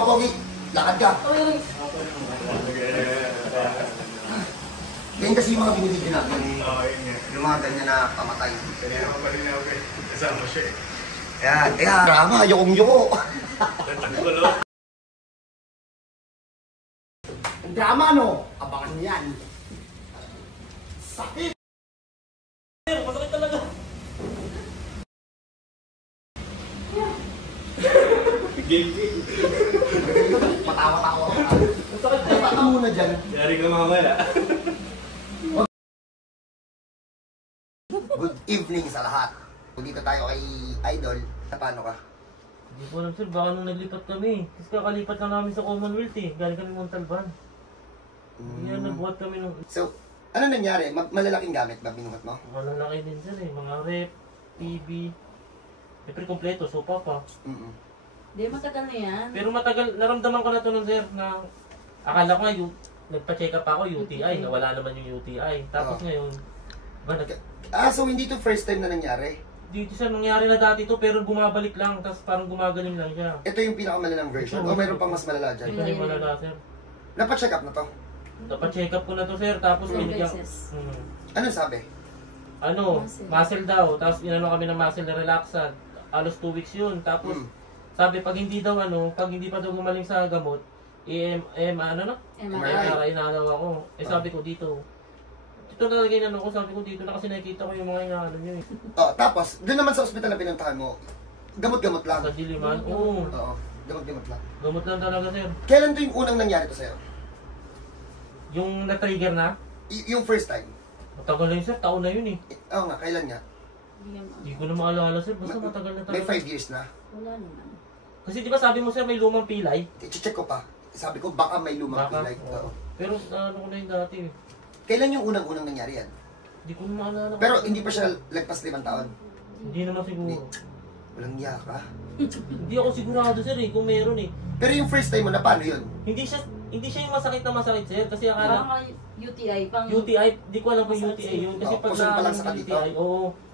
mga pogi. Lakad ka. Yan kasi yung mga binibigyan natin. Yung mga ganyan na pamatay. Kaya naman pa rin ako eh. Kasama siya eh. Yan, kaya drama, yokong-yoko. Ang drama, no? Abangan niyo yan. Sakit! Masakit talaga. Patawa-tawa ka. Masakit na baka muna dyan. Yari ka mamala. Good evening sa lahat. Dito tayo kay Idol. Paano ka? Hindi ko alam sir, baka nung naglipat kami. Kasi kakalipat lang namin sa Commonwealth eh. Galing kami Montalban. Yan, nagbuhat kami nung... So, ano nangyari? Malalaking gamit ba binuhat mo? Malalaki din sir eh. Mga rep, TV. Siyempre kompleto, sopa pa. Hindi, matagal na yan. Pero matagal, naramdaman ko na to nun sir na... Akala ko nga, nagpa-check up ako, UTI. Nawala naman yung UTI. Tapos ngayon... So hindi to first time na nangyari? Dito siya, nangyari na dati to pero bumabalik lang. Tapos parang gumagaling lang siya. Ito yung pinakamalalang version? O mayroon pang mas malala dyan? Ito yung malala sir. Napa-check up na to? Napa-check up ko na to sir. Tapos binigyan... Anong sabi? Ano, muscle daw. Tapos inano kami ng muscle na relaxant. Alos 2 weeks yun. Tapos sabi pag hindi daw pag hindi pa daw gumaling sa gamot, MRI na daw ako. Sabi ko dito. Ito talaga yung ko, sabi ko dito na kasi nakikita ko yung mga inaano nyo eh. Tapos, doon naman sa ospital na pinuntahan mo, gamot-gamot lang? Sa Diliman? Oo. Gamot-gamot lang. Gamot lang talaga sir. Kailan to yung unang nangyari to sa'yo? Yung na-trigger na? Yung first time? Matagal na yun sir, taon na yun eh. Oo nga, kailan nga? Hindi ko na maalala sir, basta matagal na talaga. May 5 years na? Wala naman. Kasi di ba sabi mo sir may lumang pilay? I-check ko pa. Sabi ko baka may lumang pilay. Pero ano ko na yun dati eh. Kailan yung unang-unang nangyari yan? Hindi ko na maalala. Pero hindi pa siya lagpas 5 taon? Hindi naman siguro. Walang niya ka? Hindi ako sigurado sir eh, kung meron eh. Pero yung first time mo na paano yun? Hindi siya yung masakit na masakit sir, kasi akala... Parang UTI pang... UTI, di ko alam kung UTI yun. Kasi pag na UTI,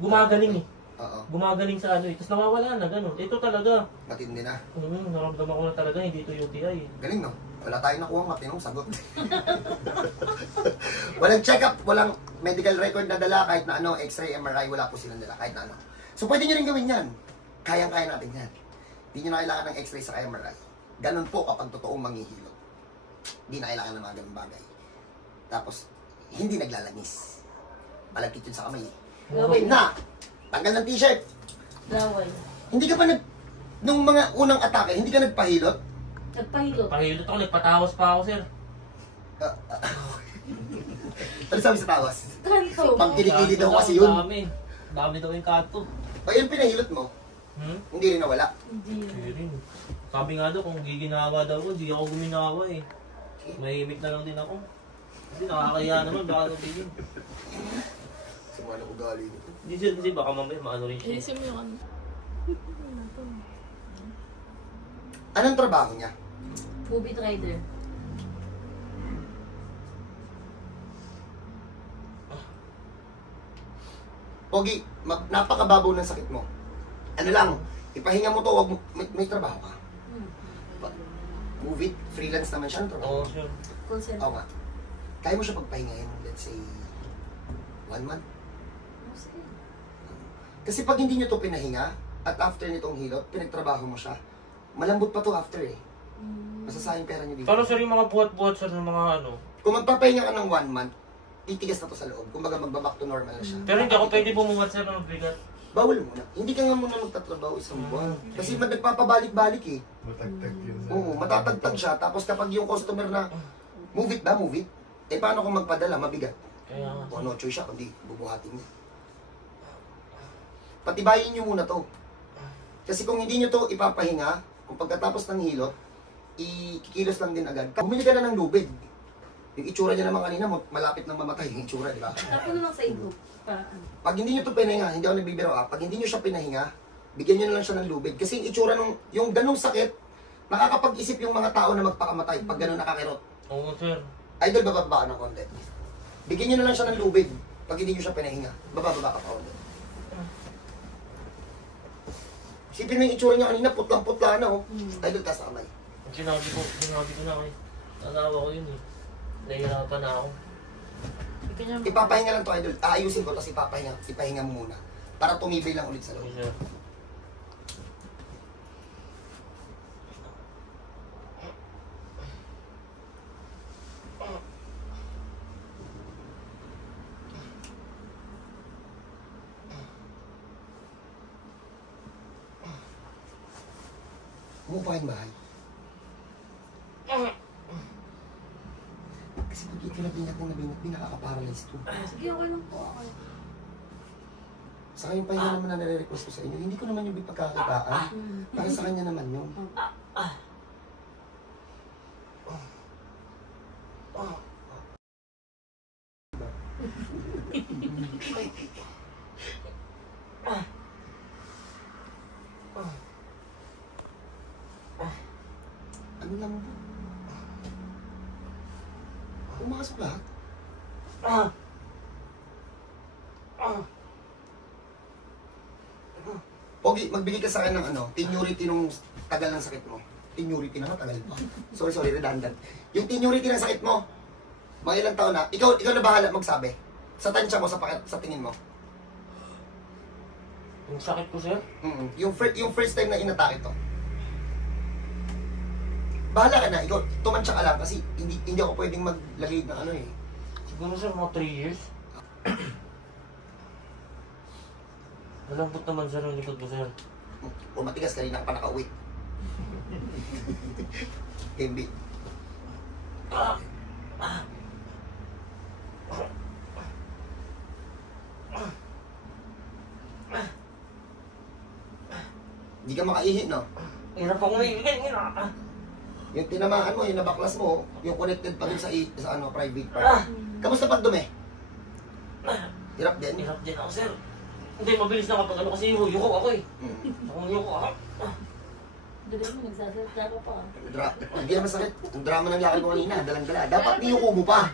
gumagaling eh. Gumagaling sa ano eh. Tapos nawawala na, gano'n. Ito talaga. Matindi na. Naramdaman ko na talaga, hindi ito UTI eh. Galing no? Wala tayong nakuha matinong sagot. Walang check-up, walang medical record na dala, kahit na ano, x-ray, MRI, wala po silang dala, kahit na ano. So pwede nyo rin gawin yan. Kayang-kaya natin yan. Hindi nyo na kailangan ng x-ray sa MRI. Ganun po kapag totoong manghihilot. Hindi na kailangan ng mga ganun bagay. Tapos, hindi naglalangis. Malagkit yun sa kamay. Okay na! Tanggal ng t-shirt. Daway. Hindi ka pa nung mga unang atake, hindi ka nagpahilot? Nagpahilot. Pahilot ako, nagpatawas pa ako sir. Ano sabi sa tawas? Kanto. Pang kilikili daw kasi yun. Dami daw yung kanto. O yung pinahilot mo, hindi rin nawala. Hindi. Rin. Sabi nga daw, kung giginawa daw ko, hindi ako guminawa eh. Mahimik na lang din ako. Kasi nakakaya naman, baka nabigin. Sumala ugali nito. Hindi baka mamaya maano rin siya. Isim yung ano. Anong trabaho niya? Booby trader. Pogi, napakababaw ng sakit mo. Ano lang, ipahinga mo to, wag mo, may trabaho ka. Move it, freelance naman siya ng trabaho. Oo, sure. Call center. Oo nga. Kaya mo siya pagpahingahin, let's say, 1 month. Kasi pag hindi nyo to pinahinga, at after nitong hilot, pinagtrabaho mo siya, malambot pa to after eh. Masasayang pera nyo dito. Pero sir, yung mga buhat-buhat sir ng mga ano? Kung magpapahinga ka ng 1 month, titigas na to sa loob. Kumbaga magbaback to normal na siya. Pero hindi ako pwede bumuhat sir ng bigat. Bawal muna. Hindi ka nga muna magtatrabaho isang buwan. Kasi nagpapabalik-balik eh. Matagtag yun. Oo, matatagtag siya. Tapos kapag yung customer na, move it ba, move it? Eh paano kung magpadala, mabigat? Kaya nga. O no choice siya, kundi bubuhatin niya. Patibayin niyo muna to. Kasi kung hindi niyo to ipapahinga, kung pagkatapos ng hilot, ikikilos lang din agad. Bumili ka na ng lubid. Yung itsura niya naman kanina, malapit nang mamatay yung itsura, di ba? Tapos naman sa ibo. Pag hindi nyo ito pinahinga, hindi ako nagbibiro pag hindi nyo siya pinahinga, bigyan nyo na lang siya ng lubid. Kasi yung itsura yung ganung sakit, nakakapag-isip yung mga tao na magpakamatay pag ganun nakakirot. Oo sir. Idol, bababa ka ng konti. Bigyan nyo na lang siya ng lubid pag hindi nyo siya pinahinga. Bababa ka pa konti. Isipin mo yung itsura niya kanina, putlang-putla na oh. Idol, taas na kamay. Sinabi ko na eh. Nanawa ko yun eh. Nahihirapan na ako. Ipapahinga lang to, idol. Aayusin ko, tapos ipahinga mo muna. Para tumibay lang ulit sa loob. Okay, sir. Umupahin bahay. Kasi pag ito nabinat, nakaka-paralyze to. Sige, okay lang po ako. Saka yung pahinga naman na nare-request ko sa inyo, hindi ko naman yung pagkakakitaan. Para sa kanya naman yun. Ano lang mo? Pumasok lahat. Pogi, magbigay ka sa akin ng ano, tenurity nung tagal ng sakit mo. Tenurity na, tagal pa. Sorry, redundant. Yung tenurity ng sakit mo, mga ilang taon na, ikaw na bahala magsabi. Sa tansya mo, sa tingin mo. Yung sakit ko, sir? Yung first time na inatake to. Bahala ka na, ikaw, tumansya ka lang kasi hindi ako pwedeng maglagay ng ano eh. Siguro, sir, mga 3 years. Malambot naman, sir, yung likod mo, sir. O matigas, kanina ka pa nakauwi. MB. Hindi ka makaihi, no? Hirap ako maibigay. Yung tinamaan mo, yung nabaklas mo, yung connected pa rin sa ano, private part. Kamusta pag dumi? Hirap din. Hirap din ako, sir. Hindi, mabilis na kapag ano kasi yuko ako eh. Kung yuko ako. Dali mo, nagsasalita ka pa. Hindi naman sakit. Ang drama ng lakad mo kanina, dalang-dala. Dapat niyuko mo pa.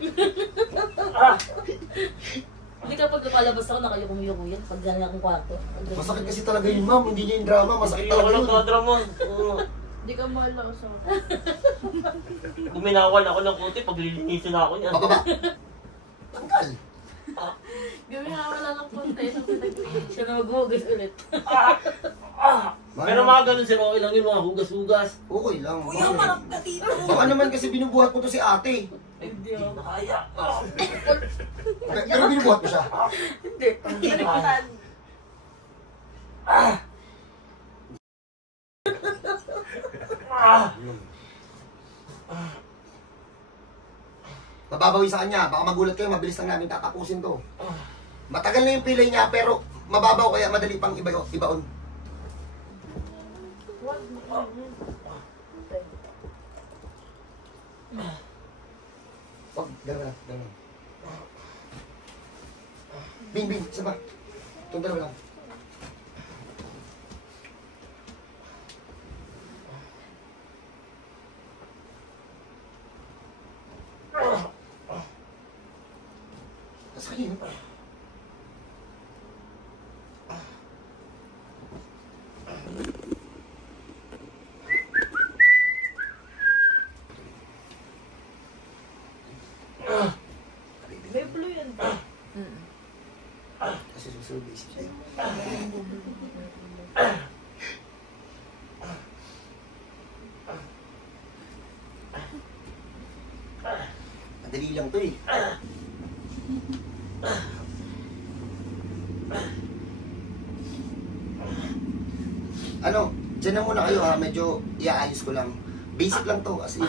Hindi kapag napalabas ako, nakayuko-yuko yan. Pag galing akong kwarto. Masakit kasi talaga yun, ma'am. Hindi niya yung drama. Masakit talaga yun. Drama. Hindi ka malakas ako. Guminawal ako ng konti pag lilinisin ako niyan. Pababa. Tanggal. Gawin nga wala ng konti. Siya na maghugas ulit. Pero mga ganun, sir, okay lang yun, mga hugas-hugas. Okay lang. Kuya, marap ka dito. Baka naman kasi binubuhat ko to si ate. Hindi ako nakaya. Pero binubuhat ko siya. Hindi. Baliktad. Mababawi sa kanya. Baka magulat kayo, mabilis lang namin tatapusin to. Matagal na yung pilay niya, pero mababaw kaya madali pang ibaon. Wag, dalawa lang, dalawa lang. Bing, isa ba? Itong dalawa lang. Nasa kanya yun. May blue yan. Kasi susunod isip siya. Madali lang to eh. Ano, dyan na muna kayo ha, medyo iaayos ko lang. Basic lang to kasi.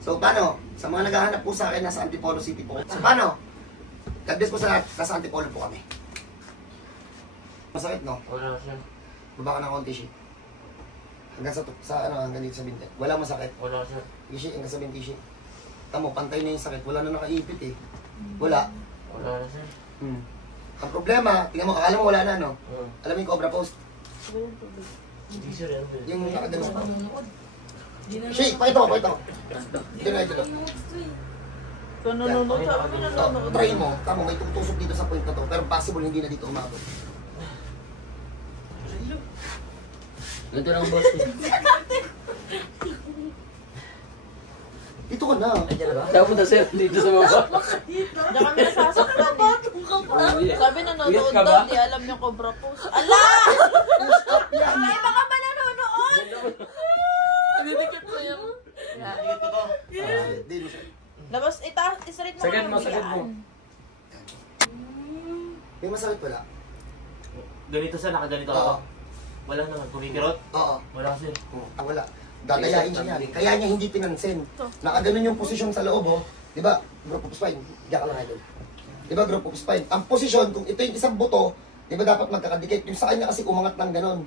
So paano? Sa mga naghahanap po sa akin, nasa Antipolo City po. So paano? God bless po sa lahat, nasa Antipolo po kami. Masakit no? Wala, sir. Baba ka ng konti, Shi. Hanggang hanggang dito sa binte. Wala masakit. Wala, sir. Shi, hanggang sa binti, Shi. Tamo, pantay na yung sakit. Wala na nakaipit eh. Wala. Wala na, sir. Ang problema, tingnan mo, akala mo wala na, no? Alam mo yung Cobra Post? Hindi, sir. Ano ba yun? Yung nakaganos pa. Nanonood. Di na Shi, pakita mo. Ito na, ito na. Kung nanonood, sabi ko nanonood. Try mo, tamo, may tutusok dito sa point na to. Pero possible hindi na dito umabot. Ganito lang, boss. Dito ka na. Dapat na sir, dito sa baba. Diyan kami nasasaktan eh. Sabi na Ulit nanonood ka daw, ba? di alam niya Cobra Post. Ala! Stop yan. Ay, baka ba nanonood? Didikit ko yan. Di mo siya. Labas, isrit mo Sagad mo, kami sagad mo. biglaan. May masakit wala? Ganito sa nakaganito Oo. ako. Wala naman, kumikirot. Oo. Wala kasi. Wala. Dadayain siya yan. Kaya niya hindi pinansin. Nakaganon yung posisyon sa loob, oh. Di ba? Group of spine. Diyan ka lang idol. Di ba? Group of spine. Ang posisyon, kung ito yung isang buto, di ba dapat magkakadikit? Yung sa kanya kasi umangat ng ganon.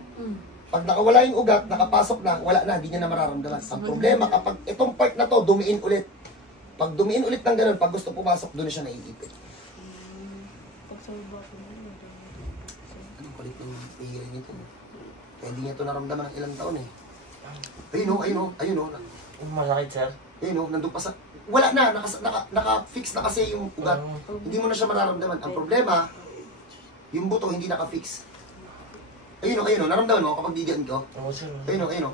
Pag nakawala yung ugat, nakapasok na, wala na, hindi niya na mararamdaman. Ang problema, kapag itong part na to, dumiin ulit. Pag dumiin ulit ng ganon, pag gusto pumasok, doon na siya naiipit. Anong kulit ng pigilan nito? Kaya hindi niya ito naramdaman ng ilang taon eh. Ayun o, ayun o, ayun o. Masakit, sir. Ayun o, nandun pa sa... Wala na, naka-fix na kasi yung ugat. Hindi mo na siya mararamdaman. Ang problema, yung buto hindi naka-fix. Ayun o, naramdaman mo kapag didian ko. Oo, sir. Ayun o.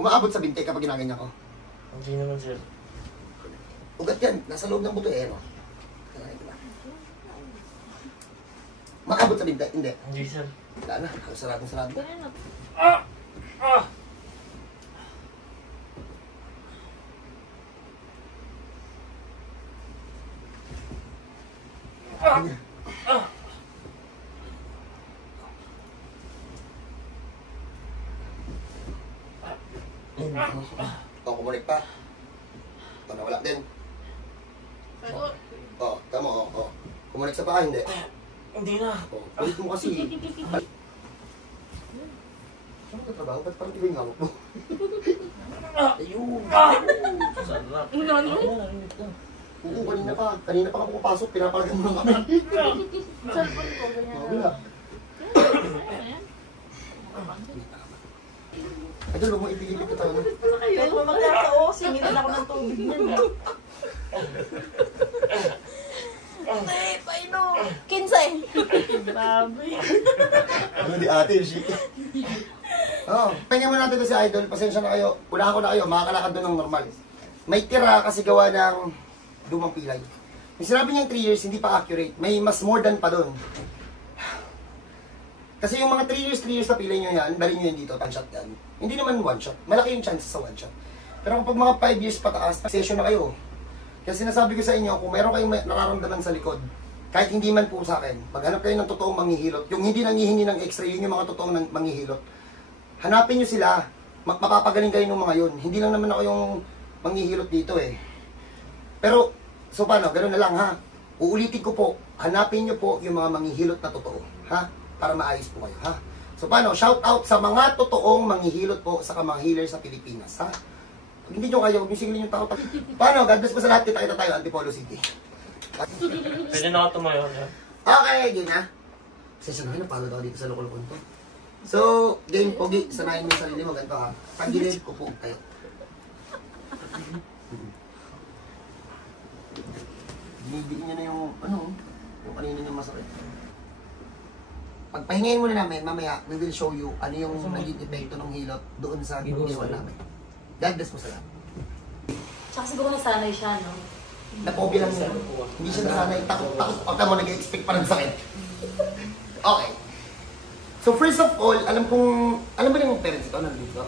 Umaabot sa binte kapag ginaganyan ko. Hindi naman, sir. Ugat yan, nasa loob ng buto eh, no? Maabot sa binte, hindi. Hindi, sir. Wala na, sarado. Ganyan na. O, kumulik pa. O, nawala din. Pero, O, tama, o. Kumulik sa paa, hindi. Hindi na. O, balik mo kasi. Saan ka trabaho? Ba't parang iba yung hawak mo? Ayun. Sarap. Oo, kanina pa. Kanina pa ka pumapasok, pinapalagan mo lang kami. cellphone ko, ganyan Wala. na. Idol, huwag mo ipigil ka tayo. Kahit mo magkakao, singilan ako ng tubig niyan. Ay, paino. 15. Grabe. Ano di ate, shit. Oo, tingnan mo natin ito si Idol. Pasensya na kayo. Unahan ko na kayo, makakalakad doon ng normal. May tira kasi gawa ng lumang pilay. Yung sinabi niya 3 years, hindi pa accurate. May mas more than pa doon. Kasi yung mga 3 years na pilay nyo yan, dali nyo yan dito, 1 shot yan. Hindi naman 1 shot. Malaki yung chances sa 1 shot. Pero kapag mga 5 years pataas, session na kayo. Kaya sinasabi ko sa inyo, kung meron kayong nararamdaman sa likod, kahit hindi man po sa akin, maghanap kayo ng totoong manghihilot. Yung hindi nangihingi ng x-ray, yun yung mga totoong manghihilot. Hanapin nyo sila, mapapagaling kayo ng mga yun. Hindi lang naman ako yung manghihilot dito eh. Pero, so paano, gano'n na lang ha. Uulitin ko po, hanapin nyo po yung mga manghihilot na totoo. Ha? Para maayos po kayo, ha? So paano, shout out sa mga totoong manghihilot po sa mga healer sa Pilipinas, ha? Pag hindi nyo kayo, huwag nyo singilin yung takot. Paano, God bless po sa lahat, kita tayo, Antipolo City. Pwede na ako tumayo, sir. Okay, game na. Session na, napagod ako dito sa loko-lokon to. So, game pogi, sanayin mo yung sarili mo, ganito ha. Pag-gilid, upo kayo. Dinidiin nyo na yung, yung kanina yung masakit. Pagpahingayin muna namin, mamaya, we will show you ano yung naging epekto ng hilot doon sa ginawa namin. God bless po sa lahat. Tsaka siguro nasanay siya, no? Napobia lang siya. Hindi siya nasanay. Takot. Pagka mo nag-expect pa ng sakit. Okay. So first of all, alam ba yung parents ito? Nandito?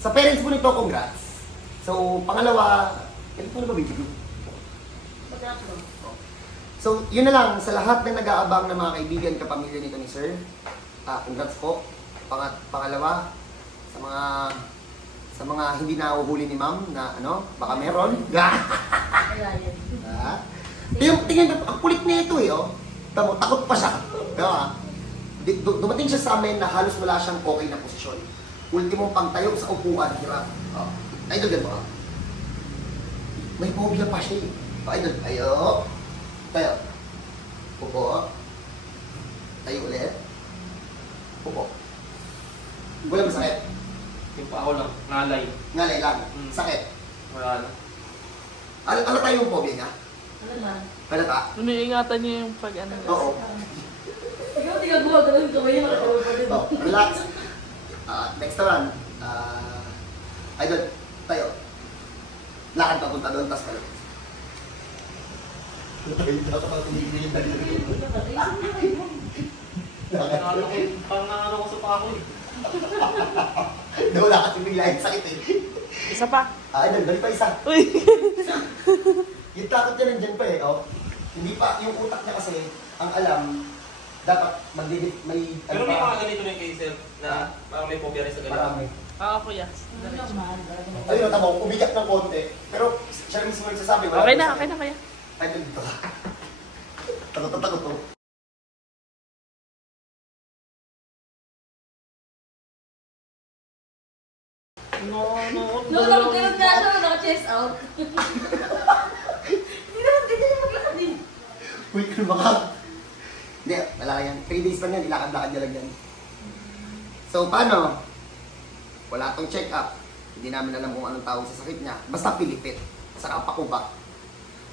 Sa parents mo nito, congrats. So pangalawa, kailan po na ba baby ko? So yun na lang, sa lahat ng nag-aabang ng mga kaibigan, kapamilya nito ni Sir, congrats po. Pangalawa, sa mga hindi nahuhuli ni ma'am na baka meron. Tingnan mo, ang kulit na ito eh, oh. Tamo, takot pa siya. Dumating siya sa amin na halos wala siyang okay na posisyon. Ultimong pangtayo sa upuan, hirap. Oh. Idol, ganito ka. May phobia pa siya eh. Oh, idol, tayo. Tayo. Upo. Tayo ulit. Upo. Wala masakit. Yung pa ako lang, nalay. Ngalay lang. Sakit. Wala na. Ano tayo yung phobia niya? Ano na? Halata? Iniingatan niya yung pag-ano. Oo. Ikaw, tingagawa ka lang kamay yung nakatawag pa din. Oh, relax. Next naman. Idol, tayo. Lakad papunta doon, tas pala. Hindi ako pa tumigil yung dali. Parang nakano ko sa pako eh. Wala kasi bigla yung sakit eh. Isa pa. Idol, balik pa isa. Uy. Yung takot niya nandyan pa eh, oh. Hindi pa, yung utak niya kasi, ang alam, dapat magdidip, may... Pero may mga ganito na yung case, sir, na parang may phobia rin sa ganito. Marami. Oo, kuya. Ayun, natamo, umiyak ng konti. Pero siya rin mismo nagsasabi, wala Okay ko na, sa- okay na, kuya. Idol, dito ka. Takot to. No. No, ganun nga siya, naka-chest out. Hindi naman ganyan yung maglakad eh. Uy, ano ba ka? Hindi, wala yan. 3 days lang yan, ilakad-lakad niya lang yan. So, paano? Wala tong check-up. Hindi namin alam kung anong tawag sa sakit niya. Basta pilipit. Saka pakuba.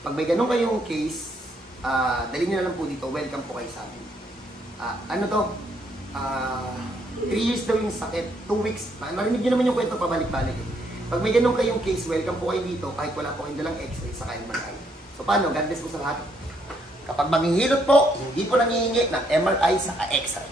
Pag may ganun kayong case, dali niyo na lang po dito. Welcome po kayo sa amin. Ano to? 3 years daw yung sakit. 2 weeks. Narinig niyo naman yung kwento pabalik-balik. Pag may ganun kayong case, welcome po kayo dito. Kahit wala po kayong dalang x-ray sa MRI. So, paano? God bless po sa lahat. Kapag manghihilot po, hindi po nangihingi ng MRI sa x-ray.